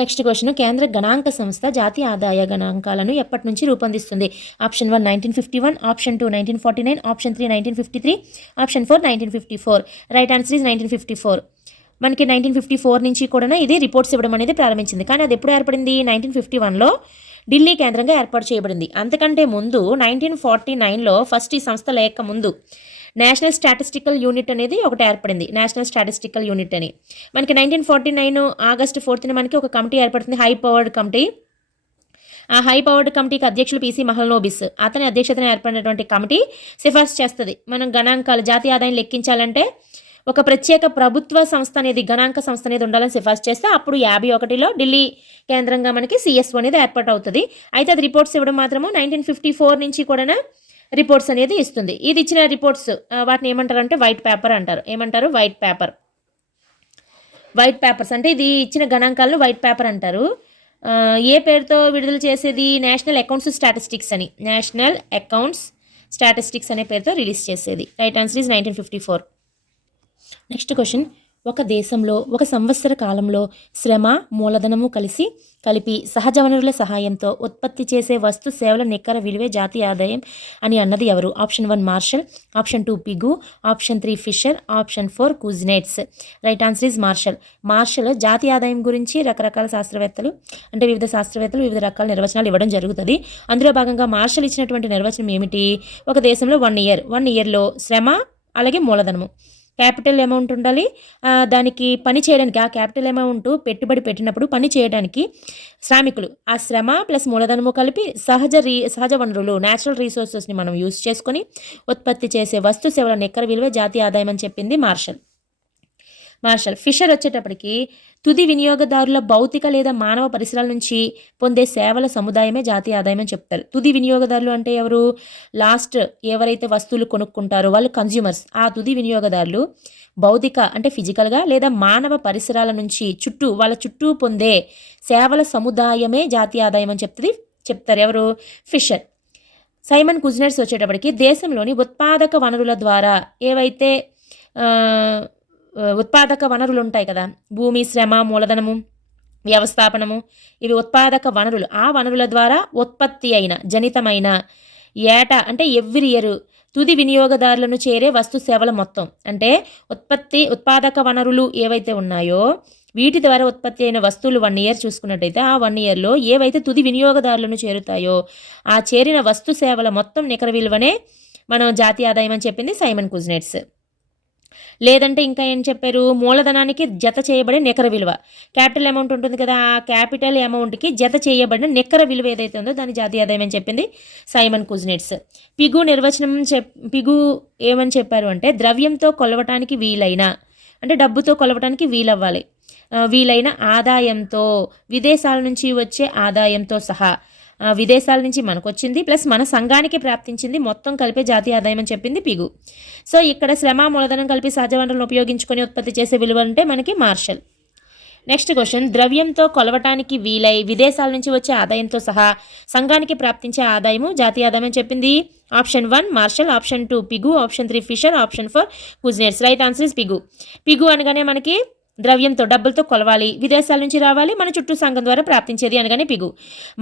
Next question, కేంద్ర గణాంక సంస్థ జాతీయ ఆదాయ గణాంకాలను ఎప్పటి నుంచి రూపొందిస్తుంది? Option 1 1951, option 2 1949, option 3 1953, option 4 1954. Right answer is 1954. మనకి 1954 నుంచి కూడా ఇది రిపోర్ట్స్ ఇవ్వడం అనేది ప్రారంభించింది. కానీ అది ఎప్పుడు ఏర్పడింది? 1951లో ఢిల్లీ కేంద్రంగా ఏర్పాటు చేయబడింది. అంతకంటే ముందు 1949లో ఫస్ట్ ఈ సంస్థ లేక ముందు నేషనల్ స్టాటిస్టికల్ యూనిట్ అనేది ఒకటి ఏర్పడింది. నేషనల్ స్టాటిస్టికల్ యూనిట్ అని మనకి 1949 ఆగస్టు 4న మనకి ఒక కమిటీ ఏర్పడుతుంది, హై పవర్డ్ కమిటీ. ఆ హై పవర్డ్ కమిటీకి అధ్యక్షులు పిసి మహల్నోబిస్. అతని అధ్యక్షతన ఏర్పడినటువంటి కమిటీ సిఫార్సు చేస్తుంది, మనం గణాంకాలు జాతీయ ఆదాయం లెక్కించాలంటే ఒక ప్రత్యేక ప్రభుత్వ సంస్థ అనేది గణాంక సంస్థ అనేది ఉండాలని సిఫార్సు చేస్తే అప్పుడు 51లో ఢిల్లీ కేంద్రంగా మనకి సిఎస్ఓ అనేది ఏర్పాటు అవుతుంది. అయితే అది రిపోర్ట్స్ ఇవ్వడం మాత్రము 1954 నుంచి కూడా రిపోర్ట్స్ అనేది ఇస్తుంది. ఇది ఇచ్చిన రిపోర్ట్స్ వాటిని ఏమంటారు అంటే వైట్ పేపర్ అంటారు. ఏమంటారు? White paper. వైట్ పేపర్స్ అంటే ఇది ఇచ్చిన గణాంకాలను వైట్ పేపర్ అంటారు. ఏ పేరుతో విడుదల చేసేది? నేషనల్ అకౌంట్స్ స్టాటిస్టిక్స్ అని. నేషనల్ అకౌంట్స్ స్టాటిస్టిక్స్ అనే పేరుతో రిలీజ్ చేసేది. Right answer is 1954. Next question, ఒక దేశంలో ఒక సంవత్సర కాలంలో శ్రమ మూలధనము కలిపి సహజ వనరుల సహాయంతో ఉత్పత్తి చేసే వస్తు సేవల నికర విలువే జాతీయ ఆదాయం అని అన్నది ఎవరు? Option 1 Marshall, option 2 Pigou, option 3 Fisher, option 4 Kuznets. Right answer is Marshall. Marshall జాతీయ ఆదాయం గురించి రకరకాల శాస్త్రవేత్తలు అంటే వివిధ శాస్త్రవేత్తలు వివిధ రకాల నిర్వచనాలు ఇవ్వడం జరుగుతుంది. అందులో భాగంగా మార్షల్ ఇచ్చినటువంటి నిర్వచనం ఏమిటి? ఒక దేశంలో 1 ఇయర్లో శ్రమ అలాగే మూలధనము క్యాపిటల్ అమౌంట్ ఉండాలి. దానికి పని చేయడానికి ఆ క్యాపిటల్ అమౌంట్ పెట్టుబడి పెట్టినప్పుడు పని చేయడానికి శ్రామికులు ఆ శ్రమ ప్లస్ మూలధనము కలిపి సహజ వనరులు న్యాచురల్ రీసోర్సెస్ని మనం యూజ్ చేసుకొని ఉత్పత్తి చేసే వస్తు సేవల నికర విలువ జాతీయ ఆదాయం అని చెప్పింది మార్షల్. ఫిషర్ వచ్చేటప్పటికి తుది వినియోగదారుల భౌతిక లేదా మానవ పరిసరాల నుంచి పొందే సేవల సముదాయమే జాతీయ ఆదాయం అని చెప్తారు. తుది వినియోగదారులు అంటే ఎవరు? లాస్ట్ ఎవరైతే వస్తువులు కొనుక్కుంటారో వాళ్ళు కన్జ్యూమర్స్. ఆ తుది వినియోగదారులు భౌతిక అంటే ఫిజికల్గా లేదా మానవ పరిసరాల నుంచి వాళ్ళ చుట్టూ పొందే సేవల సముదాయమే జాతీయ ఆదాయం అని చెప్తారు ఎవరు? ఫిషర్. సైమన్ కుజ్నెట్స్ వచ్చేటప్పటికి దేశంలోని ఉత్పాదక వనరుల ద్వారా ఏవైతే ఉత్పాదక వనరులు ఉంటాయి కదా, భూమి, శ్రమ, మూలధనము, వ్యవస్థాపనము, ఇవి ఉత్పాదక వనరులు. ఆ వనరుల ద్వారా ఉత్పత్తి అయిన జనితమైన ఏటా అంటే ఎవ్రీ ఇయర్ తుది వినియోగదారులను చేరే వస్తు సేవల మొత్తం అంటే ఉత్పాదక వనరులు ఏవైతే ఉన్నాయో వీటి ద్వారా ఉత్పత్తి అయిన వస్తువులు 1 ఇయర్ చూసుకున్నట్టయితే ఆ 1 ఇయర్లో ఏవైతే తుది వినియోగదారులను చేరుతాయో ఆ చేరిన వస్తు సేవల మొత్తం నికర విలువనే మనం జాతీయ ఆదాయం అని చెప్పింది సైమన్ కుజ్నెట్స్. లేదంటే ఇంకా ఏం చెప్పారు? మూలధనానికి జత చేయబడే నికర విలువ. క్యాపిటల్ అమౌంట్ ఉంటుంది కదా, ఆ క్యాపిటల్ అమౌంట్కి జత చేయబడిన నికర విలువ ఏదైతే ఉందో దాని జాతీయ ఆదాయం అని చెప్పింది సైమన్ కుజ్నెట్స్. పిగు నిర్వచనం పిగు ఏమని చెప్పారు అంటే ద్రవ్యంతో కొలవటానికి వీలైన అంటే డబ్బుతో కొలవటానికి వీలైన ఆదాయంతో విదేశాల నుంచి వచ్చే ఆదాయంతో సహా విదేశాల నుంచి మనకు వచ్చింది ప్లస్ మన సంఘానికి ప్రాప్తించింది మొత్తం కలిపే జాతీయ ఆదాయం అని చెప్పింది పిగు. సో ఇక్కడ శ్రమ మూలధనం కలిపి సహజ వనరులను ఉపయోగించుకొని ఉత్పత్తి చేసే విలువ అంటే మనకి మార్షల్. నెక్స్ట్ క్వశ్చన్, ద్రవ్యంతో కొలవటానికి విదేశాల నుంచి వచ్చే ఆదాయంతో సహా సంఘానికి ప్రాప్తించే ఆదాయము జాతీయ ఆదాయం అని చెప్పింది option 1 Marshall, option 2 Pigou, option 3 Fisher, option 4 Kuznets. Right answer is Pigou. Pigou అనగానే మనకి ద్రవ్యంతో డబ్బులతో కొలవాలి, విదేశాల నుంచి రావాలి, మన చుట్టూ సంఘం ద్వారా ప్రాప్తించేది అనగానే పిగు.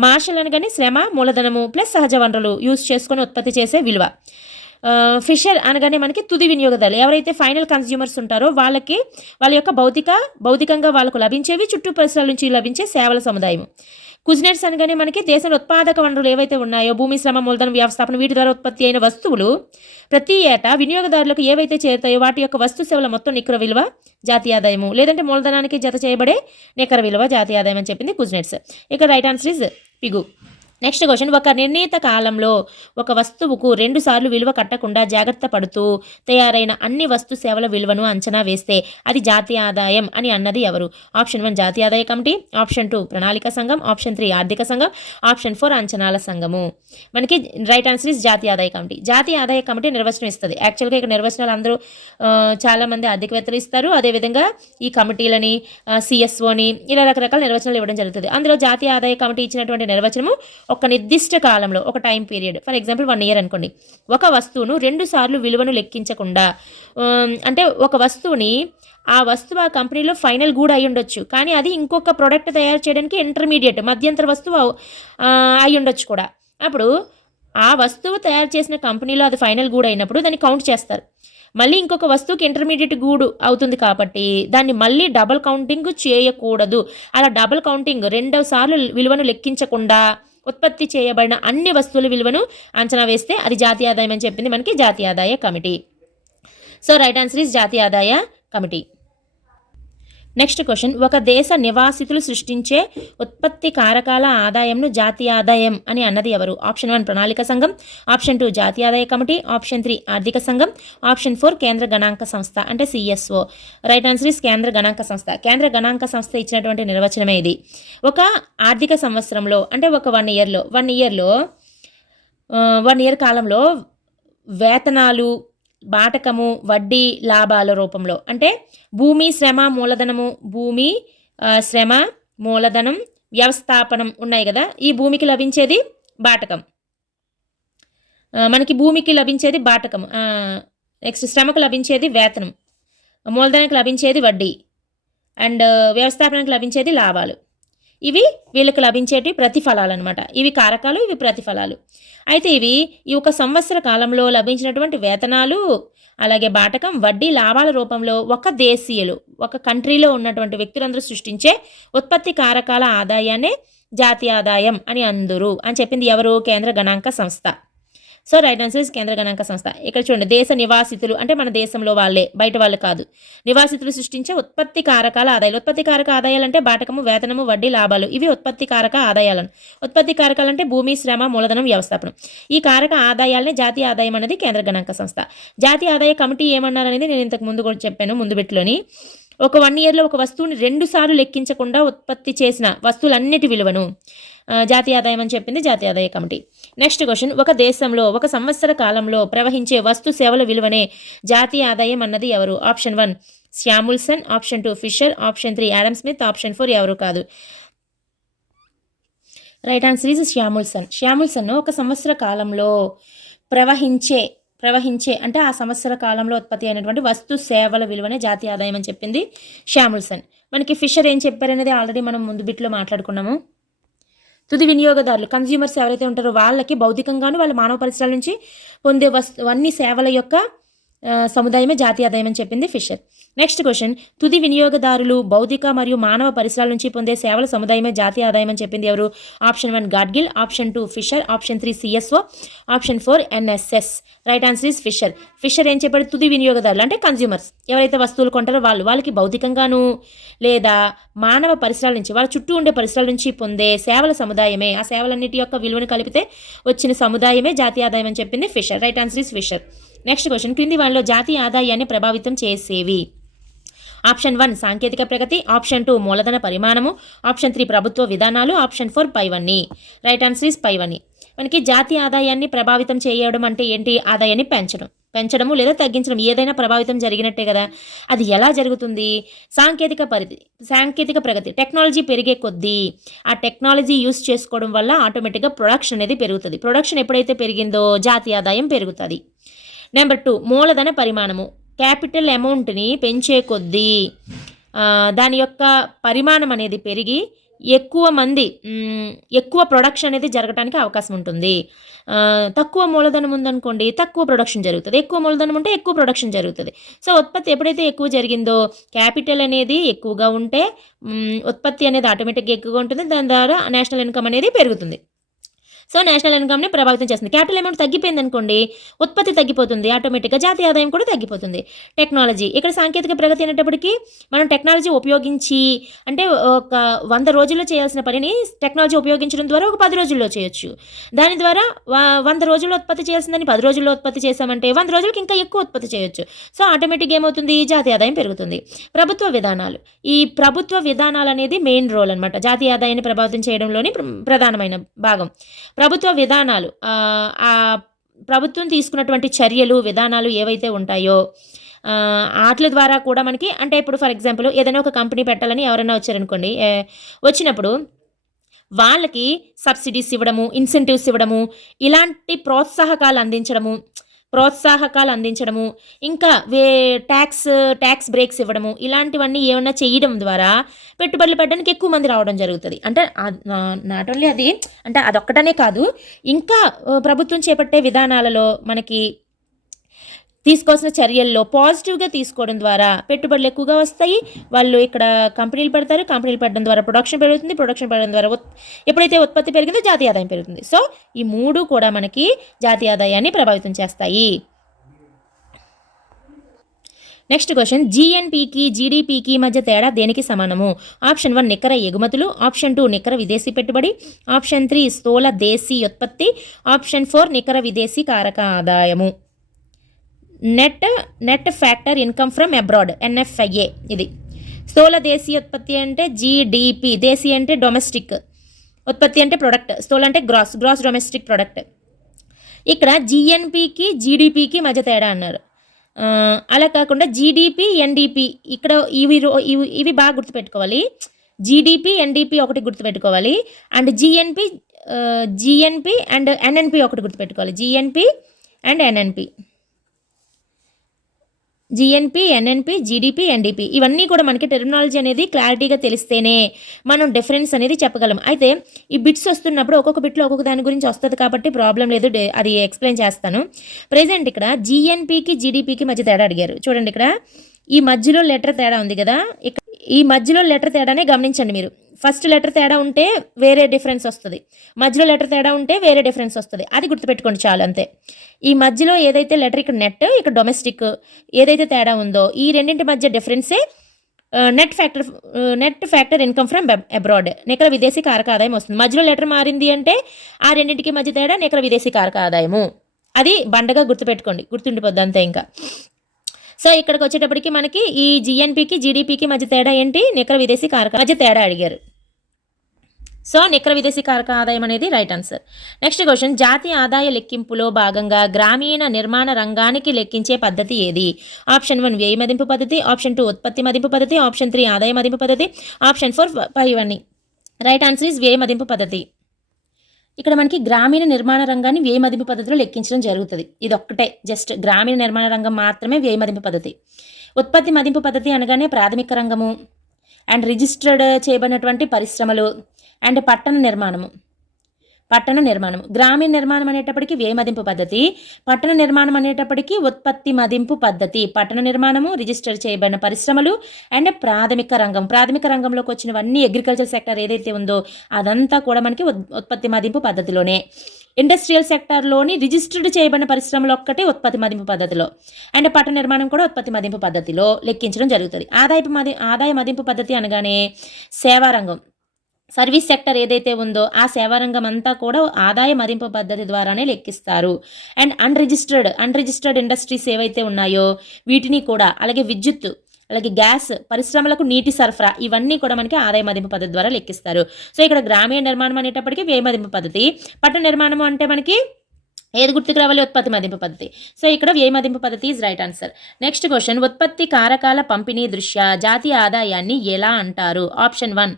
మార్షల్ అనగానే శ్రమ మూలధనము ప్లస్ సహజ వనరులు యూజ్ చేసుకొని ఉత్పత్తి చేసే విలువ. ఫిషర్ అనగానే మనకి తుది వినియోగదారులు ఎవరైతే ఫైనల్ కన్స్యూమర్స్ ఉంటారో వాళ్ళ యొక్క భౌతికంగా వాళ్ళకు లభించేవి చుట్టూ పరిసరాల నుంచి లభించే సేవల సముదాయం. కుజ్నెట్స్ అనగానే మనకి దేశంలో ఉత్పాదక వనరులు ఏవైతే ఉన్నాయో భూమి, శ్రమ, మూలధనం, వ్యవస్థాపన వీటి ద్వారా ఉత్పత్తి అయిన వస్తువులు ప్రతి ఏటా వినియోగదారులకు ఏవైతే చేరుతాయో వాటి యొక్క వస్తు సేవల మొత్తం నికర విలువ జాతీయ ఆదాయము లేదంటే మూలధనానికి జత చేయబడే నికర విలువ జాతీయ ఆదాయం అని చెప్పింది కుజ్నెట్స్. ఇక right answer is Pigou. Next question, ఒక నిర్ణీత కాలంలో ఒక వస్తువుకు 2 సార్లు విలువ కట్టకుండా జాగ్రత్త పడుతూ తయారైన అన్ని వస్తు సేవల విలువను అంచనా వేస్తే అది జాతీయ ఆదాయం అని అన్నది ఎవరు? ఆప్షన్ 1 జాతీయ ఆదాయ కమిటీ, ఆప్షన్ 2 ప్రణాళిక సంఘం, ఆప్షన్ 3 ఆర్థిక సంఘం, ఆప్షన్ 4 అంచనాల సంఘము. మనకి రైట్ ఆన్సర్ ఇస్ జాతీయ ఆదాయ కమిటీ. జాతీయ ఆదాయ కమిటీ నిర్వచనం ఇస్తుంది. యాక్చువల్గా ఇక్కడ నిర్వచనాలు అందరూ చాలామంది ఆర్థికవేత్తలు ఇస్తారు. అదేవిధంగా ఈ కమిటీలని సిఎస్ఓని ఇలా రకరకాల నిర్వచనాలు ఇవ్వడం జరుగుతుంది. అందులో జాతీయ ఆదాయ కమిటీ ఇచ్చినటువంటి నిర్వచనము ఒక నిర్దిష్ట కాలంలో ఒక time period for example 1 year అనుకోండి, ఒక వస్తువును 2 సార్లు విలువను లెక్కించకుండా అంటే ఒక వస్తువుని ఆ వస్తువు ఆ కంపెనీలో ఫైనల్ గూడ్ అయి ఉండొచ్చు, కానీ అది ఇంకొక ప్రోడక్ట్ తయారు చేయడానికి ఇంటర్మీడియట్ మధ్యంతర వస్తువు అయి ఉండొచ్చు కూడా. అప్పుడు ఆ వస్తువు తయారు చేసిన కంపెనీలో అది ఫైనల్ గూడ్ అయినప్పుడు దాన్ని కౌంట్ చేస్తారు. మళ్ళీ ఇంకొక వస్తువుకి ఇంటర్మీడియట్ గూడు అవుతుంది కాబట్టి దాన్ని మళ్ళీ డబల్ కౌంటింగ్ చేయకూడదు. అలా డబల్ కౌంటింగ్ 2 సార్లు విలువను లెక్కించకుండా ఉత్పత్తి చేయబడిన అన్ని వస్తువుల విలువను అంచనా వేస్తే అది జాతీయ ఆదాయం అని చెప్పింది మనకి జాతీయ ఆదాయ committee. So right answer is జాతీయ ఆదాయ కమిటీ. నెక్స్ట్ క్వశ్చన్, ఒక దేశ నివాసితులు సృష్టించే ఉత్పత్తి కారకాల ఆదాయంను జాతీయ ఆదాయం అని అన్నది ఎవరు? ఆప్షన్ 1 ప్రణాళిక సంఘం, ఆప్షన్ 2 జాతీయ ఆదాయ కమిటీ, ఆప్షన్ 3 ఆర్థిక సంఘం, ఆప్షన్ 4 కేంద్ర గణాంక సంస్థ అంటే సిఎస్ఓ. రైట్ ఆన్సర్ ఈస్ కేంద్ర గణాంక సంస్థ. కేంద్ర గణాంక సంస్థ ఇచ్చినటువంటి నిర్వచనమే ఇది. ఒక ఆర్థిక సంవత్సరంలో అంటే ఒక 1 ఇయర్ కాలంలో వేతనాలు, బాటకము, వడ్డీ, లాభాల రూపంలో అంటే భూమి, శ్రమ, మూలధనము, శ్రమ, మూలధనం, వ్యవస్థాపనం ఉన్నాయి కదా. ఈ భూమికి లభించేది బాటకం, మనకి భూమికి లభించేది బాటకం, నెక్స్ట్ శ్రమకు లభించేది వేతనం, మూలధనానికి లభించేది వడ్డీ, అండ్ వ్యవస్థాపనకు లభించేది లాభాలు. ఇవి వీళ్ళకి లభించేటి ప్రతిఫలాలు అనమాట. ఇవి కారకాలు, ఇవి ప్రతిఫలాలు. అయితే ఈ ఒక సంవత్సర కాలంలో లభించినటువంటి వేతనాలు, అలాగే బాటకం, వడ్డీ, లాభాల రూపంలో ఒక దేశీయులు, ఒక కంట్రీలో ఉన్నటువంటి వ్యక్తులందరూ సృష్టించే ఉత్పత్తి కారకాల ఆదాయాన్నే జాతీయ ఆదాయం అని అందురు అని చెప్పింది ఎవరు? కేంద్ర గణాంక సంస్థ. సో రైట్ ఆన్సర్ ఇస్ కేంద్ర గణాంక సంస్థ. ఇక్కడ చూడండి, దేశ నివాసితులు అంటే మన దేశంలో వాళ్ళే, బయట వాళ్ళు కాదు. నివాసితులు సృష్టించే ఉత్పత్తి కారకాల ఆదాయాలు. ఉత్పత్తి కారక ఆదాయాలు అంటే బాటకము, వేతనము, వడ్డీ, లాభాలు. ఇవి ఉత్పత్తి కారక ఆదాయాలను. ఉత్పత్తి కారకాలు అంటే భూమి, శ్రమ, మూలధనం, వ్యవస్థాపనం. ఈ కారక ఆదాయాలనే జాతీయ ఆదాయం అనేది కేంద్ర గణాంక సంస్థ. జాతీయ ఆదాయ కమిటీ ఏమన్నారనేది నేను ఇంతకు ముందు కూడా చెప్పాను ముందు బిట్లో. ఒక 1 ఇయర్లో ఒక వస్తువుని 2 సార్లు లెక్కించకుండా ఉత్పత్తి చేసిన వస్తువులన్నిటి విలువను జాతీయ ఆదాయం అని చెప్పింది జాతీయ ఆదాయ కమిటీ. నెక్స్ట్ క్వశ్చన్, ఒక దేశంలో ఒక సంవత్సర కాలంలో ప్రవహించే వస్తు సేవల విలువనే జాతీయ ఆదాయం అన్నది ఎవరు? Option 1 Samuelson, option 2 Fisher, option 3 Adam Smith, option 4 ఎవరు కాదు. Right answer is Samuelson. Samuelson ఒక సంవత్సర కాలంలో ప్రవహించే అంటే ఆ సంవత్సర కాలంలో ఉత్పత్తి అయినటువంటి వస్తు సేవల విలువనే జాతీయ ఆదాయం అని చెప్పింది శామ్యుల్సన్. మనకి ఫిషర్ ఏం చెప్పారనేది ఆల్రెడీ మనం ముందు బిట్లో మాట్లాడుకున్నాము. తుది వినియోగదారులు, కన్జ్యూమర్స్ ఎవరైతే ఉంటారో వాళ్ళకి భౌతికంగాను వాళ్ళ మానవ పరిసరాల నుంచి పొందే అన్ని సేవల యొక్క సముదాయమే జాతీయ ఆదాయం అని చెప్పింది ఫిషర్. నెక్స్ట్ క్వశ్చన్, తుది వినియోగదారులు భౌతిక మరియు మానవ పరిసరాల నుంచి పొందే సేవల సముదాయమే జాతీయ ఆదాయం అని చెప్పింది ఎవరు? Option 1 Gadgil, option 2 Fisher, option 3 CSO, option 4 NSS. Right answer is Fisher. Fisher ఏం చెప్పాడు? తుది వినియోగదారులు అంటే కన్జ్యూమర్స్ ఎవరైతే వస్తువులు కొంటారో వాళ్ళకి భౌతికంగాను లేదా మానవ పరిసరాల నుంచి, వాళ్ళ చుట్టూ ఉండే పరిసరాల నుంచి పొందే సేవల సముదాయమే, ఆ సేవలన్నిటి యొక్క విలువను కలిపితే వచ్చిన సముదాయమే జాతీయ ఆదాయం అని చెప్పింది Fisher. Right answer is Fisher. Next question, క్రింది వాటిలో జాతీయ ఆదాయాన్ని ప్రభావితం చేసేవి? ఆప్షన్ 1 సాంకేతిక ప్రగతి, ఆప్షన్ 2 మూలధన పరిమాణము, ఆప్షన్ 3 ప్రభుత్వ విధానాలు, ఆప్షన్ 4 పైవన్నీ. రైట్ ఆన్సర్ ఈజ్ పైవన్నీ. మనకి జాతీయ ఆదాయాన్ని ప్రభావితం చేయడం అంటే ఏంటి? ఆదాయాన్ని పెంచడము లేదా తగ్గించడం, ఏదైనా ప్రభావితం జరిగినట్టే కదా. అది ఎలా జరుగుతుంది? సాంకేతిక ప్రగతి, టెక్నాలజీ పెరిగే కొద్దీ ఆ టెక్నాలజీ యూస్ చేసుకోవడం వల్ల ఆటోమేటిక్గా ప్రొడక్షన్ అనేది పెరుగుతుంది. ప్రొడక్షన్ ఎప్పుడైతే పెరిగిందో జాతీయ ఆదాయం పెరుగుతుంది. నెంబర్ 2 మూలధన పరిమాణము, క్యాపిటల్ అమౌంట్ని పెంచే కొద్దీ దాని యొక్క పరిమాణం అనేది పెరిగి ఎక్కువ ప్రొడక్షన్ అనేది జరగడానికి అవకాశం ఉంటుంది. తక్కువ మూలధనం ఉందనుకోండి, తక్కువ ప్రొడక్షన్ జరుగుతుంది. ఎక్కువ మూలధనం ఉంటే ఎక్కువ ప్రొడక్షన్ జరుగుతుంది. సో ఉత్పత్తి ఎప్పుడైతే ఎక్కువ జరిగిందో, క్యాపిటల్ అనేది ఎక్కువగా ఉంటే ఉత్పత్తి అనేది ఆటోమేటిక్గా ఎక్కువగా ఉంటుంది. దాని ద్వారా నేషనల్ ఇన్కమ్ అనేది పెరుగుతుంది. సో నేషనల్ ఇన్కమ్ని ప్రభావితం చేస్తుంది. క్యాపిటల్ అమౌంట్ తగ్గిపోయింది అనుకోండి, ఉత్పత్తి తగ్గిపోతుంది, ఆటోమేటిక్గా జాతీయ ఆదాయం కూడా తగ్గిపోతుంది. టెక్నాలజీ, ఇక్కడ సాంకేతిక ప్రగతి అనేటప్పటికీ మనం టెక్నాలజీ ఉపయోగించి అంటే ఒక 100 రోజుల్లో చేయాల్సిన పనిని టెక్నాలజీ ఉపయోగించడం ద్వారా ఒక 10 రోజుల్లో చేయొచ్చు. దాని ద్వారా 100 రోజుల్లో ఉత్పత్తి చేయాల్సిందని 10 రోజుల్లో ఉత్పత్తి చేసామంటే 100 రోజులకి ఇంకా ఎక్కువ ఉత్పత్తి చేయొచ్చు. సో ఆటోమేటిక్గా ఏమవుతుంది? జాతీయ ఆదాయం పెరుగుతుంది. ప్రభుత్వ విధానాలు, ఈ ప్రభుత్వ విధానాలు అనేది మెయిన్ రోల్ అనమాట, జాతీయ ఆదాయాన్ని ప్రభావితం చేయడంలోని ప్రధానమైన భాగం. ప్రభుత్వ విధానాలు, ఆ ప్రభుత్వం తీసుకున్నటువంటి చర్యలు, విధానాలు ఏవైతే ఉంటాయో వాటి ద్వారా కూడా మనకి, అంటే ఇప్పుడు ఫర్ ఎగ్జాంపుల్ ఏదైనా ఒక కంపెనీ పెట్టాలని ఎవరైనా వచ్చారనుకోండి, వచ్చినప్పుడు వాళ్ళకి సబ్సిడీస్ ఇవ్వడము, ఇన్సెంటివ్స్ ఇవ్వడము, ఇలాంటి ప్రోత్సాహకాలు అందించడము, ప్రోత్సాహకాలు అందించడము, ఇంకా ట్యాక్స్ బ్రేక్స్ ఇవ్వడము, ఇలాంటివన్నీ ఏమన్నా చేయడం ద్వారా పెట్టుబడులు పెట్టడానికి ఎక్కువ మంది రావడం జరుగుతుంది. అంటే నాట్ ఓన్లీ అది, అంటే అదొక్కటనే కాదు, ఇంకా ప్రభుత్వం చేపట్టే విధానాలలో మనకి తీసుకోవాల్సిన చర్యల్లో పాజిటివ్గా తీసుకోవడం ద్వారా పెట్టుబడులు ఎక్కువగా వస్తాయి. వాళ్ళు ఇక్కడ కంపెనీలు పెడతారు, కంపెనీలు పెట్టడం ద్వారా ప్రొడక్షన్ పెరుగుతుంది, ప్రొడక్షన్ పెరగడం ద్వారా ఎప్పుడైతే ఉత్పత్తి పెరిగిందో జాతీయ ఆదాయం పెరుగుతుంది. సో ఈ మూడు కూడా మనకి జాతీయ ఆదాయాన్ని ప్రభావితం చేస్తాయి. నెక్స్ట్ క్వశ్చన్, జీఎన్పీకి జీడిపికి మధ్య తేడా దేనికి సమానము? ఆప్షన్ 1 నికర ఎగుమతులు, ఆప్షన్ 2 నికర విదేశీ పెట్టుబడి, ఆప్షన్ 3 స్థూల దేశీ ఉత్పత్తి, ఆప్షన్ 4 నికర విదేశీ కారక ఆదాయము. Net factor income from abroad, NFIA. ఇది స్థూల దేశీయ ఉత్పత్తి అంటే జీడిపి, దేశీ అంటే డొమెస్టిక్, ఉత్పత్తి అంటే ప్రొడక్ట్, స్థూల అంటే గ్రాస్ డొమెస్టిక్ ప్రొడక్ట్. ఇక్కడ జీఎన్పికి జీడిపికి మధ్య తేడా అన్నారు. అలా కాకుండా జీడిపి ఎన్డిపి, ఇక్కడ ఇవి బాగా గుర్తుపెట్టుకోవాలి. జీడిపి ఎన్డిపి ఒకటి గుర్తుపెట్టుకోవాలి, అండ్ జిఎన్పి అండ్ ఎన్ఎన్పి ఒకటి గుర్తుపెట్టుకోవాలి. GNP and NNP, GNP, NNP, GDP, NDP, ఇవన్నీ కూడా మనకి టెర్మినాలజీ అనేది క్లారిటీగా తెలిస్తేనే మనం డిఫరెన్స్ అనేది చెప్పగలం. అయితే ఈ బిట్స్ వస్తున్నప్పుడు ఒక్కొక్క బిట్లో ఒక్కొక్క దాని గురించి వస్తుంది కాబట్టి ప్రాబ్లం లేదు, అది ఎక్స్ప్లెయిన్ చేస్తాను. ప్రెజెంట్ ఇక్కడ జిఎన్పికి జీడిపికి మధ్య తేడా అడిగారు. చూడండి, ఇక్కడ ఈ మధ్యలో లెటర్ తేడా ఉంది కదా, ఈ మధ్యలో లెటర్ తేడానే గమనించండి మీరు. ఫస్ట్ లెటర్ తేడా ఉంటే వేరే డిఫరెన్స్ వస్తుంది, మధ్యలో లెటర్ తేడా ఉంటే వేరే డిఫరెన్స్ వస్తుంది, అది గుర్తుపెట్టుకోండి చాలు, అంతే. ఈ మధ్యలో ఏదైతే లెటర్ ఇక్కడ నెట్, ఇక్కడ డొమెస్టిక్ ఏదైతే తేడా ఉందో ఈ రెండింటి మధ్య డిఫరెన్సే net factor income from abroad, నికర విదేశీ కారక ఆదాయం వస్తుంది. మధ్యలో లెటర్ మారింది అంటే ఆ రెండింటికి మధ్య తేడా నికర విదేశీ కారక ఆదాయము. అది బండగా గుర్తుపెట్టుకోండి, గుర్తుండిపోద్ది అంతే ఇంకా. సో ఇక్కడికి వచ్చేటప్పటికి మనకి ఈ జిఎన్పికి జీడిపికి మధ్య తేడా ఏంటి? నికర విదేశీ కారక మధ్య తేడా అడిగారు. సో నికర విదేశీ కారక ఆదాయం అనేది రైట్ ఆన్సర్. నెక్స్ట్ క్వశ్చన్, జాతీయ ఆదాయ లెక్కింపులో భాగంగా గ్రామీణ నిర్మాణ రంగానికి లెక్కించే పద్ధతి ఏది? ఆప్షన్ 1 వ్యయ మదింపు పద్ధతి, ఆప్షన్ 2 ఉత్పత్తి మదింపు పద్ధతి, ఆప్షన్ 3 ఆదాయ మదింపు పద్ధతి, ఆప్షన్ 4 ఇవన్నీ. రైట్ ఆన్సర్ ఈజ్ వ్యయ మదింపు పద్ధతి. ఇక్కడ మనకి గ్రామీణ నిర్మాణ రంగాన్ని వ్యయ మదింపు పద్ధతిలో లెక్కించడం జరుగుతుంది. ఇది ఒక్కటే, జస్ట్ గ్రామీణ నిర్మాణ రంగం మాత్రమే వ్యయ మదింపు పద్ధతి. ఉత్పత్తి మదింపు పద్ధతి అనగానే ప్రాథమిక రంగము అండ్ రిజిస్టర్డ్ చేయబడినటువంటి పరిశ్రమలు అండ్ పట్టణ నిర్మాణము. గ్రామీణ నిర్మాణం అనేటప్పటికీ వ్యయ మదింపు పద్ధతి, పట్టణ నిర్మాణం అనేటప్పటికీ ఉత్పత్తి మదింపు పద్ధతి. పట్టణ నిర్మాణము, రిజిస్టర్ చేయబడిన పరిశ్రమలు అండ్ ప్రాథమిక రంగంలోకి వచ్చినవన్నీ అగ్రికల్చర్ సెక్టర్ ఏదైతే ఉందో అదంతా కూడా మనకి ఉత్పత్తి మదింపు పద్ధతిలోనే. ఇండస్ట్రియల్ సెక్టార్లోని రిజిస్టర్డ్ చేయబడిన పరిశ్రమలు ఒక్కటే ఉత్పత్తి మదింపు పద్ధతిలో, అండ్ పట్టణ నిర్మాణం కూడా ఉత్పత్తి మదింపు పద్ధతిలో లెక్కించడం జరుగుతుంది. ఆదాయ మదింపు పద్ధతి అనగానే సేవారంగం, సర్వీస్ సెక్టర్ ఏదైతే ఉందో ఆ సేవారంగం అంతా కూడా ఆదాయ మదింపు పద్ధతి ద్వారానే లెక్కిస్తారు. అండ్ అన్రిజిస్టర్డ్ ఇండస్ట్రీస్ ఏవైతే ఉన్నాయో వీటిని కూడా, అలాగే విద్యుత్, అలాగే గ్యాస్, పరిశ్రమలకు నీటి సరఫరా, ఇవన్నీ కూడా మనకి ఆదాయ మదింపు పద్ధతి ద్వారా లెక్కిస్తారు. సో ఇక్కడ గ్రామీణ నిర్మాణం అనేటప్పటికీ వ్యయ మదింపు పద్ధతి, పట్టణ నిర్మాణం అంటే మనకి ఏది గుర్తుకు రావాలి? ఉత్పత్తి మదింపు పద్ధతి. సో ఇక్కడ వ్యయ మదింపు పద్ధతి is right answer. Next question, ఉత్పత్తి కారకాల పంపిణీ దృష్ట్యా జాతీయ ఆదాయాన్ని ఎలా అంటారు? ఆప్షన్ 1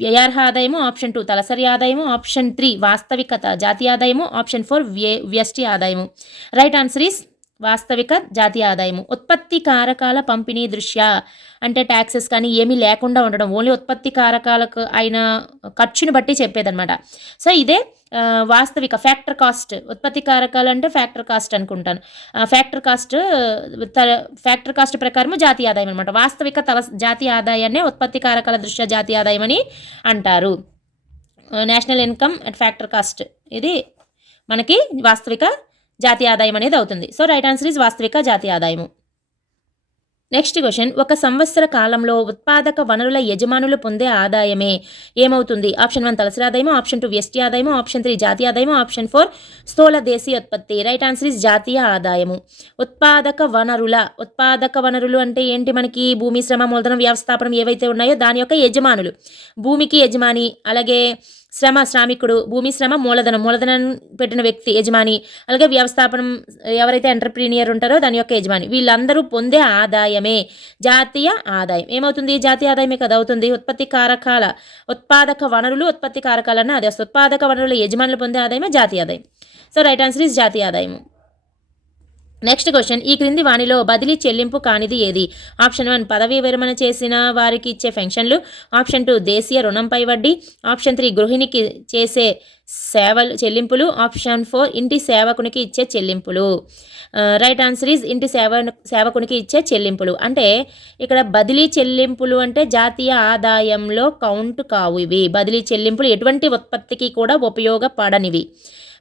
వ్యయార్హ ఆదాయము, ఆప్షన్ 2 తలసరి ఆదాయము, ఆప్షన్ 3 వాస్తవికత జాతీయ ఆదాయము, ఆప్షన్ 4 వ్యష్టి ఆదాయము. రైట్ ఆన్సర్ ఈస్ వాస్తవిక జాతీయ ఆదాయము. ఉత్పత్తి కారకాల పంపిణీ దృష్ట్యా అంటే ట్యాక్సెస్ కానీ ఏమీ లేకుండా ఉండడం, ఓన్లీ ఉత్పత్తి కారకాలకు అయిన ఖర్చుని బట్టి చెప్పేదన్నమాట. సో ఇదే వాస్తవిక ఫ్యాక్టర్ కాస్ట్. ఉత్పత్తి కారకాలు అంటే ఫ్యాక్టర్ కాస్ట్ అనుకుంటాను. ఫ్యాక్టర్ కాస్ట్ ప్రకారం జాతీయ ఆదాయం అనమాట. వాస్తవిక జాతీయ ఆదాయాన్ని ఉత్పత్తి కారకాల దృష్ట్యా జాతీయ ఆదాయం అని అంటారు. National income at factor cost, ఇది మనకి వాస్తవిక జాతీయ ఆదాయం అనేది అవుతుంది. సో రైట్ ఆన్సర్ ఈజ్ వాస్తవిక జాతీయ ఆదాయము. నెక్స్ట్ క్వశ్చన్, ఒక సంవత్సర కాలంలో ఉత్పాదక వనరుల యజమానులు పొందే ఆదాయమే ఏమవుతుంది? ఆప్షన్ 1 తలసరి ఆదాయము, ఆప్షన్ 2 వ్యష్టి ఆదాయము, ఆప్షన్ 3 జాతీయ ఆదాయము, ఆప్షన్ 4 స్థూల దేశీయ ఉత్పత్తి. రైట్ ఆన్సర్ ఈజ్ జాతీయ ఆదాయము. ఉత్పాదక వనరులు అంటే ఏంటి? మనకి భూమి, శ్రమ, మూలధనం, వ్యవస్థాపనం ఏవైతే ఉన్నాయో దాని యొక్క యజమానులు. భూమికి యజమాని, అలాగే శ్రామికుడు, భూమి, శ్రమ, మూలధనం పెట్టిన వ్యక్తి యజమాని, అలాగే వ్యవస్థాపనం ఎవరైతే ఎంటర్ప్రీనియర్ ఉంటారో దాని యొక్క యజమాని, వీళ్ళందరూ పొందే ఆదాయమే జాతీయ ఆదాయం. ఏమవుతుంది? జాతీయ ఆదాయమే కదా అవుతుంది. ఉత్పాదక వనరులు ఉత్పత్తి కారకాలన్న అది వస్తుంది. ఉత్పాదక వనరుల యజమానులు పొందే ఆదాయమే జాతీయ ఆదాయం. సో రైట్ ఆన్సర్ ఈజ్ జాతీయ ఆదాయము. నెక్స్ట్ క్వశ్చన్, ఈ క్రింది వాణిలో బదిలీ చెల్లింపు కానిది ఏది? ఆప్షన్ 1 పదవీ విరమణ చేసిన వారికి ఇచ్చే పెన్షన్లు, ఆప్షన్ 2 దేశీయ రుణంపై వడ్డీ, ఆప్షన్ 3 గృహిణికి చేసే సేవలు చెల్లింపులు, ఆప్షన్ 4 ఇంటి సేవకునికి ఇచ్చే చెల్లింపులు. రైట్ ఆన్సర్ ఈజ్ ఇంటి సేవకునికి ఇచ్చే చెల్లింపులు. అంటే ఇక్కడ బదిలీ చెల్లింపులు అంటే జాతీయ ఆదాయంలో కౌంట్ కావు ఇవి. బదిలీ చెల్లింపులు ఎటువంటి ఉత్పత్తికి కూడా ఉపయోగపడనివి.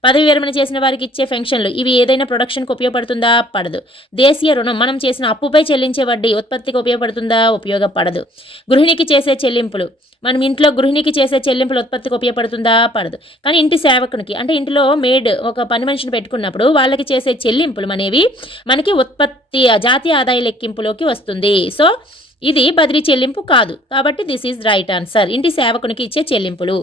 పదవి విరమణ చేసిన వారికి ఇచ్చే పెన్షన్లు ఇవి ఏదైనా ప్రొడక్షన్కి ఉపయోగపడుతుందా? పడదు. దేశీయ రుణం మనం చేసిన అప్పుపై చెల్లించే వడ్డీ ఉత్పత్తికి ఉపయోగపడుతుందా? ఉపయోగపడదు. గృహిణికి చేసే చెల్లింపులు మనం ఇంట్లో గృహిణికి చేసే చెల్లింపులు ఉత్పత్తికి ఉపయోగపడుతుందా? పడదు. కానీ ఇంటి సేవకునికి అంటే ఇంటిలో మేడ్ ఒక పని మనిషిని పెట్టుకున్నప్పుడు వాళ్ళకి చేసే చెల్లింపులు అనేవి మనకి ఉత్పత్తి జాతీయ ఆదాయ లెక్కింపులోకి వస్తుంది. సో ఇది బదిలీ చెల్లింపు కాదు. కాబట్టి దిస్ ఈజ్ రైట్ ఆన్సర్, ఇంటి సేవకునికి ఇచ్చే చెల్లింపులు.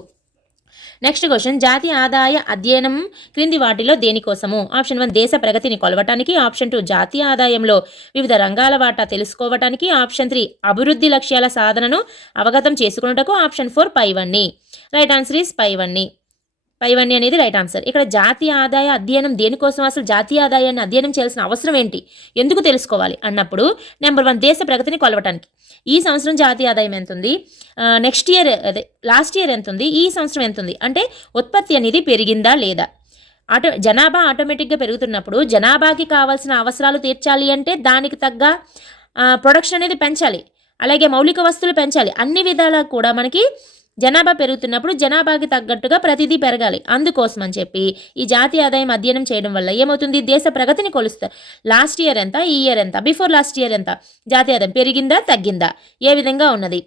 నెక్స్ట్ క్వశ్చన్, జాతీయ ఆదాయ అధ్యయనం క్రింది వాటిలో దేనికోసము? ఆప్షన్ 1 దేశ ప్రగతిని కొలవటానికి, ఆప్షన్ 2 జాతీయ ఆదాయంలో వివిధ రంగాల వాటా తెలుసుకోవటానికి, ఆప్షన్ 3 అభివృద్ధి లక్ష్యాల సాధనను అవగతం చేసుకున్నటకు, ఆప్షన్ 4 పైవన్నీ. రైట్ ఆన్సర్ ఈస్ పైవన్నీ. పైవన్నీ అనేది రైట్ ఆన్సర్. ఇక్కడ జాతీయ ఆదాయ అధ్యయనం దేనికోసం, అసలు జాతీయ ఆదాయాన్ని అధ్యయనం చేయాల్సిన అవసరం ఏంటి, ఎందుకు తెలుసుకోవాలి అన్నప్పుడు నెంబర్ 1 దేశ ప్రగతిని కొలవటానికి. ఈ సంవత్సరం జాతీయ ఆదాయం ఎంత ఉంది, నెక్స్ట్ ఇయర్ అదే లాస్ట్ ఇయర్ ఎంత ఉంది, ఈ సంవత్సరం ఎంత ఉంది, అంటే ఉత్పత్తి అనేది పెరిగిందా లేదా. జనాభా ఆటోమేటిక్గా పెరుగుతున్నప్పుడు జనాభాకి కావాల్సిన అవసరాలు తీర్చాలి అంటే దానికి తగ్గ ప్రొడక్షన్ అనేది పెంచాలి, అలాగే మౌలిక వస్తువులు పెంచాలి. అన్ని విధాలా కూడా మనకి జనాభా పెరుగుతున్నప్పుడు జనాభాకి తగ్గట్టుగా ప్రతిదీ పెరగాలి. అందుకోసం అని చెప్పి ఈ జాతీయ ఆదాయం అధ్యయనం చేయడం వల్ల ఏమవుతుంది, దేశ ప్రగతిని కొలుస్తారు. లాస్ట్ ఇయర్ ఎంత, ఈ ఇయర్ ఎంత, బిఫోర్ లాస్ట్ ఇయర్ ఎంత, జాతీయ ఆదాయం పెరిగిందా తగ్గిందా, ఏ విధంగా ఉన్నది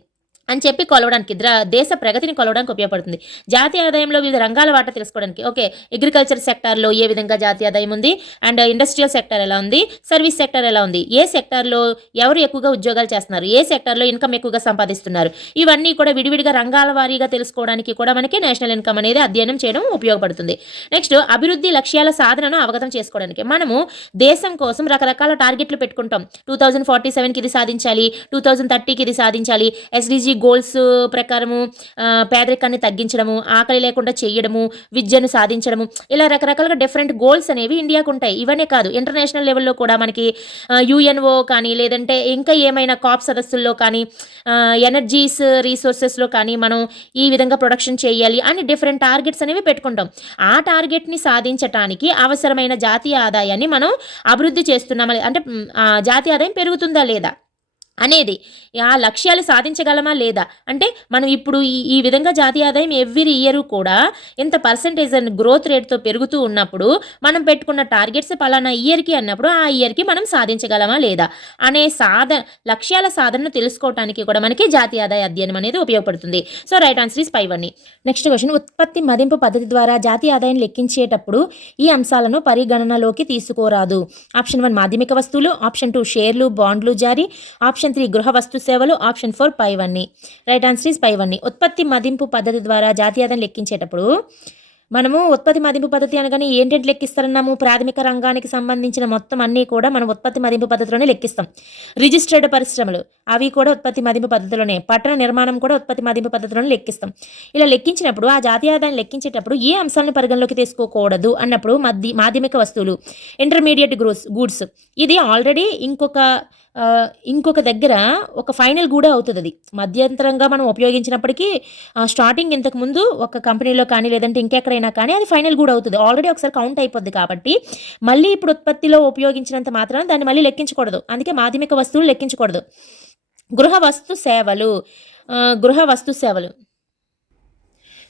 అని చెప్పి కొలవడానికి, దేశ ప్రగతిని కొలవడానికి ఉపయోగపడుతుంది. జాతీయ ఆదాయంలో వివిధ రంగాల వాటా తెలుసుకోవడానికి. ఓకే, అగ్రికల్చర్ సెక్టార్లో ఏ విధంగా జాతీయ ఆదాయం ఉంది, అండ్ ఇండస్ట్రియల్ సెక్టర్ ఎలా ఉంది, సర్వీస్ సెక్టర్ ఎలా ఉంది, ఏ సెక్టార్లో ఎవరు ఎక్కువగా ఉద్యోగాలు చేస్తున్నారు, ఏ సెక్టార్లో ఇన్కమ్ ఎక్కువగా సంపాదిస్తున్నారు, ఇవన్నీ కూడా విడివిడిగా రంగాల వారీగా తెలుసుకోవడానికి కూడా మనకి నేషనల్ ఇన్కమ్ అనేది అధ్యయనం చేయడం ఉపయోగపడుతుంది. నెక్స్ట్ అభివృద్ధి లక్ష్యాల సాధనను అవగతం చేసుకోవడానికి. మనము దేశం కోసం రకరకాల టార్గెట్లు పెట్టుకుంటాం. 2047కి ఇది సాధించాలి, 2030కి ఇది సాధించాలి, ఎస్డిజి గోల్స్ ప్రకారము పేదరికాన్ని తగ్గించడము, ఆకలి లేకుండా చేయడము, విద్యను సాధించడము, ఇలా రకరకాలుగా డిఫరెంట్ గోల్స్ అనేవి ఇండియాకు ఉంటాయి. ఇవన్నీ కాదు, ఇంటర్నేషనల్ లెవెల్లో కూడా మనకి యుఎన్ఓ కానీ లేదంటే ఇంకా ఏమైనా కాప్ సదస్సుల్లో కానీ ఎనర్జీస్ రీసోర్సెస్లో కానీ మనం ఈ విధంగా ప్రొడక్షన్ చేయాలి అని డిఫరెంట్ టార్గెట్స్ అనేవి పెట్టుకుంటాం. ఆ టార్గెట్ని సాధించడానికి అవసరమైన జాతీయ ఆదాయాన్ని మనం అభివృద్ధి చేస్తున్నామా అంటే జాతీయ ఆదాయం పెరుగుతుందా లేదా అనేది, ఆ లక్ష్యాలు సాధించగలమా లేదా అంటే మనం ఇప్పుడు ఈ విధంగా జాతీయ ఆదాయం ఎవ్రీ ఇయర్ కూడా ఎంత పర్సెంటేజ్ అండ్ గ్రోత్ రేట్తో పెరుగుతూ ఉన్నప్పుడు మనం పెట్టుకున్న టార్గెట్స్ పలానా ఇయర్కి అన్నప్పుడు ఆ ఇయర్కి మనం సాధించగలమా లేదా అనే లక్ష్యాల సాధనను తెలుసుకోవడానికి కూడా మనకి జాతీయ ఆదాయ అధ్యయనం అనేది ఉపయోగపడుతుంది. So right answer is 5 next question, ఉత్పత్తి మదింపు పద్ధతి ద్వారా జాతీయ ఆదాయం లెక్కించేటప్పుడు ఈ అంశాలను పరిగణనలోకి తీసుకోరాదు. ఆప్షన్ 1 మాధ్యమిక వస్తువులు, ఆప్షన్ 2 షేర్లు బాండ్లు జారీ, ఆప్షన్ 3 గృహ వస్తు సేవలు, ఆప్షన్ 4 పైవన్నీ. రైట్ ఆన్సర్ ఈస్ పైవన్నీ. ఉత్పత్తి మదింపు పద్ధతి ద్వారా జాతీయ ఆదాయం లెక్కించేటప్పుడు మనము ఉత్పత్తి మదింపు పద్ధతి అనగానే ఏంటంటే లెక్కిస్తారన్నాము, ప్రాథమిక రంగానికి సంబంధించిన మొత్తం అన్నీ కూడా మనం ఉత్పత్తి మదింపు పద్ధతిలోనే లెక్కిస్తాం. రిజిస్టర్డ్ పరిశ్రమలు అవి కూడా ఉత్పత్తి మదింపు పద్ధతిలోనే, పట్టణ నిర్మాణం కూడా ఉత్పత్తి మదింపు పద్ధతిలోనే లెక్కిస్తాం. ఇలా లెక్కించినప్పుడు ఆ జాతీయ ఆదాయం లెక్కించేటప్పుడు ఏ అంశాలను పరిగణలోకి తీసుకోకూడదు అన్నప్పుడు మాధ్యమిక వస్తువులు, ఇంటర్మీడియట్ గూడ్స్, ఇది ఆల్రెడీ ఇంకొక దగ్గర ఒక ఫైనల్ కూడా అవుతుంది. అది మధ్యంతరంగా మనం ఉపయోగించినప్పటికీ స్టార్టింగ్ ఇంతకుముందు ఒక కంపెనీలో కానీ లేదంటే ఇంకెక్కడైనా కానీ అది ఫైనల్ కూడా అవుతుంది, ఆల్రెడీ ఒకసారి కౌంట్ అయిపోద్ది. కాబట్టి మళ్ళీ ఇప్పుడు ఉత్పత్తిలో ఉపయోగించినంత మాత్రం దాన్ని మళ్ళీ లెక్కించకూడదు. అందుకే మాధ్యమిక వస్తువులు లెక్కించకూడదు. గృహ వస్తు సేవలు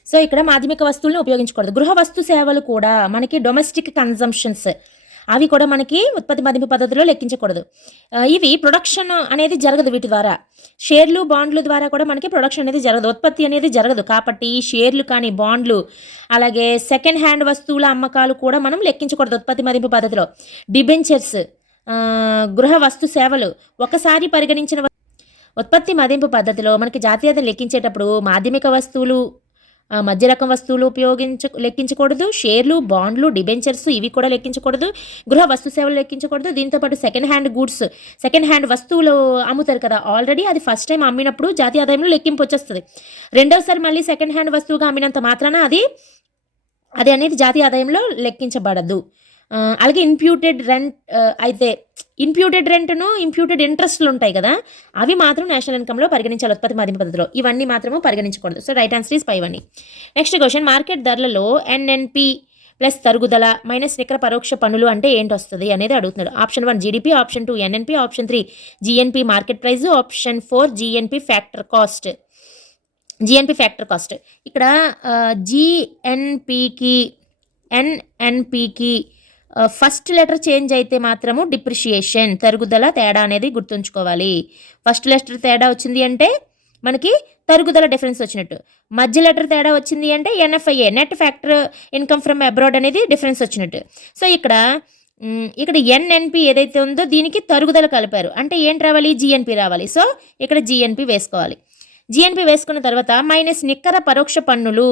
సో ఇక్కడ మాధ్యమిక వస్తువులను ఉపయోగించకూడదు. గృహ వస్తు సేవలు కూడా మనకి డొమెస్టిక్ కన్జంప్షన్స్, అవి కూడా మనకి ఉత్పత్తి మదింపు పద్ధతిలో లెక్కించకూడదు. ఇవి ప్రొడక్షన్ అనేది జరగదు. వీటి ద్వారా షేర్లు బాండ్లు ద్వారా కూడా మనకి ప్రొడక్షన్ అనేది జరగదు, ఉత్పత్తి అనేది జరగదు. కాబట్టి ఈ షేర్లు కానీ బాండ్లు అలాగే సెకండ్ హ్యాండ్ వస్తువుల అమ్మకాలు కూడా మనం లెక్కించకూడదు ఉత్పత్తి మదింపు పద్ధతిలో. డిబెంచర్స్, గృహ వస్తు సేవలు ఒకసారి పరిగణించిన ఉత్పత్తి మదింపు పద్ధతిలో మనకి జాతీయ ఆదాయం లెక్కించేటప్పుడు మాధ్యమిక వస్తువులు, మధ్య రకం వస్తువులు లెక్కించకూడదు, షేర్లు బాండ్లు డిబెంచర్స్ ఇవి కూడా లెక్కించకూడదు, గృహ వస్తు సేవలు లెక్కించకూడదు. దీంతోపాటు second hand goods, second hand వస్తువులు అమ్ముతారు కదా, ఆల్రెడీ అది ఫస్ట్ టైం అమ్మినప్పుడు జాతీయ ఆదాయంలో లెక్కింపు వచ్చేస్తుంది. రెండోసారి మళ్ళీ సెకండ్ హ్యాండ్ వస్తువుగా అమ్మినంత మాత్రాన అది అనేది జాతీయ ఆదాయంలో లెక్కించబడదు. అలాగే ఇంప్యూటెడ్ రెంట్ అయితే ఇంప్యూటెడ్ రెంట్ను ఇంప్యూటెడ్ ఇంట్రెస్ట్లు ఉంటాయి కదా, అవి మాత్రం నేషనల్ ఇన్కమ్లో పరిగణించాలి ఉత్పత్తి మదింపు పద్ధతిలో. ఇవన్నీ మాత్రము పరిగణించకూడదు. సో రైట్ ఆన్సర్ ఈస్ 5 అని. నెక్స్ట్ క్వశ్చన్, మార్కెట్ ధరలలో ఎన్ఎన్పి ప్లస్ తరుగుదల మైనస్ నికర పరోక్ష పన్నులు అంటే ఏంటి వస్తుంది అనేది అడుగుతున్నాడు. Option 1 GDP, option 2 NNP, option 3 GNP market price, option 4 GNP factor cost. ఇక్కడ జిఎన్పికి ఎన్ఎన్పికి ఫస్ట్ లెటర్ చేంజ్ అయితే మాత్రము డిప్రిషియేషన్ తరుగుదల తేడా అనేది గుర్తుంచుకోవాలి. ఫస్ట్ లెటర్ తేడా వచ్చింది అంటే మనకి తరుగుదల డిఫరెన్స్ వచ్చినట్టు, మధ్య లెటర్ తేడా వచ్చింది అంటే NFIA net factor income from abroad అనేది డిఫరెన్స్ వచ్చినట్టు. సో ఇక్కడ ఎన్ఎన్పి ఏదైతే ఉందో దీనికి తరుగుదల కలిపారు అంటే ఏంటి రావాలి, జిఎన్పి రావాలి. సో ఇక్కడ జిఎన్పి వేసుకోవాలి. జిఎన్పి వేసుకున్న తర్వాత మైనస్ నికర పరోక్ష పన్నులు.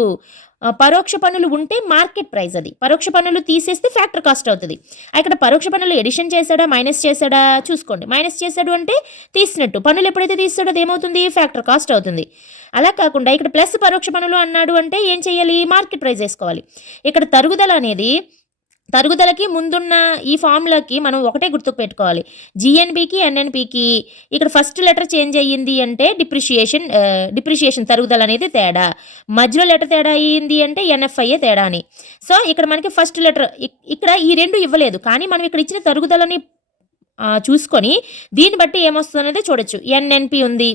పరోక్ష పన్నులు ఉంటే మార్కెట్ ప్రైస్, అది పరోక్ష పన్నులు తీసేస్తే ఫ్యాక్టర్ కాస్ట్ అవుతుంది. ఇక్కడ పరోక్ష పన్నులు ఎడిషన్ చేశాడా మైనస్ చేశాడా చూసుకోండి. మైనస్ చేశాడు అంటే తీసినట్టు, పన్నులు ఎప్పుడైతే తీస్తాడో అది ఏమవుతుంది, ఫ్యాక్టర్ కాస్ట్ అవుతుంది. అలా కాకుండా ఇక్కడ ప్లస్ పరోక్ష పన్నులు అన్నాడు అంటే ఏం చేయాలి, మార్కెట్ ప్రైస్ వేసుకోవాలి. ఇక్కడ తరుగుదలకి ముందున్న ఈ ఫార్ములాకి మనం ఒకటే గుర్తుకు పెట్టుకోవాలి, జిఎన్పికి ఎన్ఎన్పికి ఇక్కడ ఫస్ట్ లెటర్ చేంజ్ అయ్యింది అంటే డిప్రిషియేషన్ తరుగుదల అనేది తేడా, మధ్యలో లెటర్ తేడా అయ్యింది అంటే ఎన్ఎఫ్ఐఏ తేడా అని. సో ఇక్కడ మనకి ఫస్ట్ లెటర్ ఇక్కడ ఈ రెండు ఇవ్వలేదు, కానీ మనం ఇక్కడ ఇచ్చిన తరుగుదలని చూసుకొని దీన్ని బట్టి ఏమొస్తుంది అనేది చూడొచ్చు. ఎన్ఎన్పి ఉంది,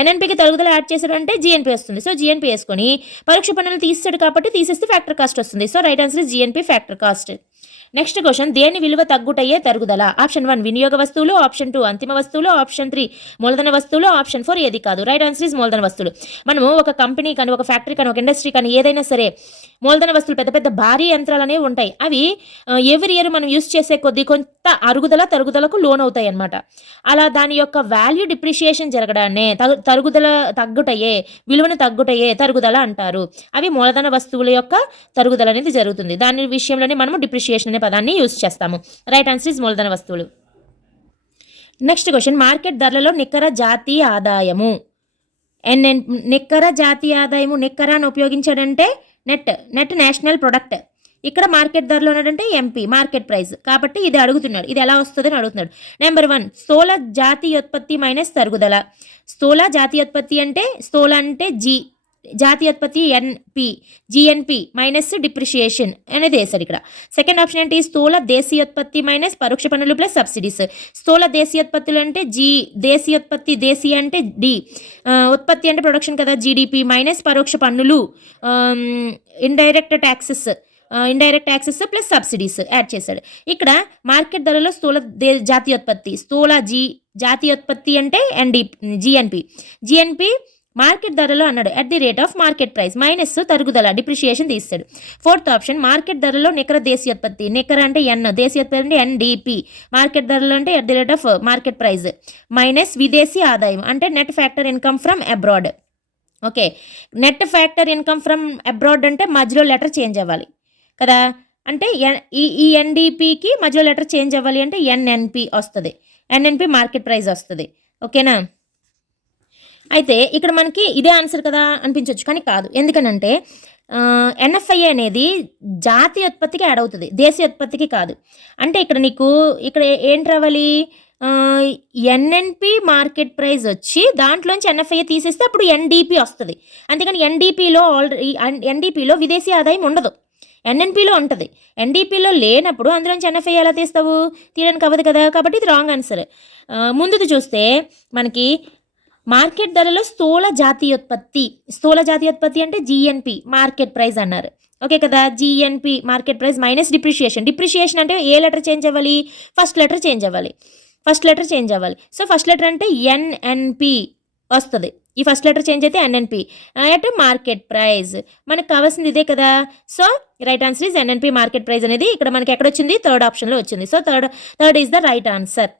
ఎన్ఎన్పికి తరుగుదల యాడ్ చేశాడు అంటే జిఎన్పి వస్తుంది. సో జిఎన్పి వేసుకొని పరోక్ష పన్నులు తీసాడు కాబట్టి తీసేస్తే ఫ్యాక్టర్ కాస్ట్ వస్తుంది. So right answer GNP factor cost. Next question, దేని విలువ తగ్గుటయ్యే తరుగుదల? ఆప్షన్ 1 వినియోగ వస్తువులు, ఆప్షన్ 2 అంతిమ వస్తువులు, ఆప్షన్ 3 మూలధన వస్తువులు, ఆప్షన్ 4 ఏది కాదు. రైట్ ఆన్సర్ ఇస్ మూలధన వస్తువులు. మనము ఒక కంపెనీ కానీ ఒక ఫ్యాక్టరీ కానీ ఒక ఇండస్ట్రీ కానీ ఏదైనా సరే మూలధన వస్తువులు పెద్ద పెద్ద భారీ యంత్రాలు అనేవి ఉంటాయి. అవి ఎవ్రీ ఇయర్ మనం యూస్ చేసే కొద్దీ కొంత అరుగుదల తరుగుదలకు లోన్ అవుతాయి అన్నమాట. అలా దాని యొక్క వాల్యూ డిప్రిషియేషన్ జరగడాన్నే తరుగుదల తగ్గుటయ్యే, విలువను తగ్గుటయ్యే తరుగుదల అంటారు. అవి మూలధన వస్తువుల యొక్క తరుగుదల అనేది జరుగుతుంది. దాని విషయంలోనే మనము డిప్రిషియేషన్ అనే పదాన్ని యూస్ చేస్తాము. రైట్ ఆన్సర్ ఇస్ మూలధన వస్తువులు. నెక్స్ట్ క్వశ్చన్, మార్కెట్ ధరలలో నికర జాతీయ ఆదాయము. నికర జాతీయ ఆదాయము, నికరాన్ని ఉపయోగించాడంటే నెట్ నేషనల్ ప్రొడక్ట్. ఇక్కడ మార్కెట్ ధరలో ఉన్నాడంటే ఎంపీ మార్కెట్ ప్రైస్, కాబట్టి ఇది అడుగుతున్నాడు. ఇది ఎలా వస్తుందని అడుగుతున్నాడు. నెంబర్ 1 స్థూల జాతీయోత్పత్తి మైనస్ తరుగుదల. స్థూల జాతీయోత్పత్తి అంటే స్థూల అంటే జాతీయోత్పత్తి ఎన్పి, జిఎన్పి మైనస్ డిప్రిషియేషన్ అనేది వేశారు ఇక్కడ. సెకండ్ ఆప్షన్ ఏంటి, స్థూల దేశీయోత్పత్తి మైనస్ పరోక్ష పన్నులు ప్లస్ సబ్సిడీస్. స్థూల దేశీయోత్పత్తులు అంటే దేశీయోత్పత్తి, దేశీయ అంటే డి, ఉత్పత్తి అంటే ప్రొడక్షన్ కదా, జీడిపి మైనస్ పరోక్ష పన్నులు, indirect taxes plus subsidies add చేశాడు. ఇక్కడ మార్కెట్ ధరలో స్థూల జాతీయోత్పత్తి అంటే జిఎన్పి మార్కెట్ ధరలో అన్నాడు at the rate of market price minus తరుగుదల డిప్రిషియేషన్ తీస్తాడు. ఫోర్త్ ఆప్షన్ మార్కెట్ ధరలో నికర దేశీయోత్పత్తి, నికర అంటే దేశీయోత్పత్తి అంటే ఎన్డిపి, మార్కెట్ ధరలో అంటే at the rate of market price minus విదేశీ ఆదాయం అంటే net factor income from abroad. Okay, net factor income from abroad అంటే మధ్యలో లెటర్ చేంజ్ అవ్వాలి కదా, అంటే ఈ ఎన్డిపికి మధ్యలో లెటర్ చేంజ్ అవ్వాలి అంటే ఎన్ఎన్పి వస్తుంది, ఎన్ఎన్పి మార్కెట్ ప్రైస్ వస్తుంది. ఓకేనా, అయితే ఇక్కడ మనకి ఇదే ఆన్సర్ కదా అనిపించవచ్చు, కానీ కాదు. ఎందుకనంటే ఎన్ఎఫ్ఐఏ అనేది జాతీయోత్పత్తికి యాడ్ అవుతుంది, దేశీయోత్పత్తికి కాదు. అంటే ఇక్కడ ఏంటి రావాలి, ఎన్ఎన్పి మార్కెట్ ప్రైస్ వచ్చి దాంట్లోంచి ఎన్ఎఫ్ఐఏ తీసేస్తే అప్పుడు ఎన్డిపి వస్తుంది. అంతేకాని ఎన్డిపిలో విదేశీ ఆదాయం ఉండదు, ఎన్ఎన్పిలో ఉంటుంది. ఎన్డిపిలో లేనప్పుడు అందులోంచి ఎన్ఎఫ్ఐ ఎలా తీస్తావు, తీయడానికి అవ్వదు కదా, కాబట్టి ఇది రాంగ్ ఆన్సర్. ముందుది చూస్తే మనకి మార్కెట్ ధరలో స్థూల జాతీయోత్పత్తి అంటే జిఎన్పి మార్కెట్ ప్రైస్ అన్నారు. ఓకే కదా, GNP market price minus depreciation అంటే ఏ లెటర్ చేంజ్ అవ్వాలి, ఫస్ట్ లెటర్ చేంజ్ అవ్వాలి. సో ఫస్ట్ లెటర్ అంటే ఎన్ఎన్పి వస్తుంది, ఈ ఫస్ట్ లెటర్ చేంజ్ అయితే ఎన్ఎన్పి అట్ మార్కెట్ ప్రైస్. మనకు కావాల్సింది ఇదే కదా. So right answer is NNP market price అనేది ఇక్కడ మనకి ఎక్కడ వచ్చింది, థర్డ్ ఆప్షన్లో వచ్చింది. So third is the right answer.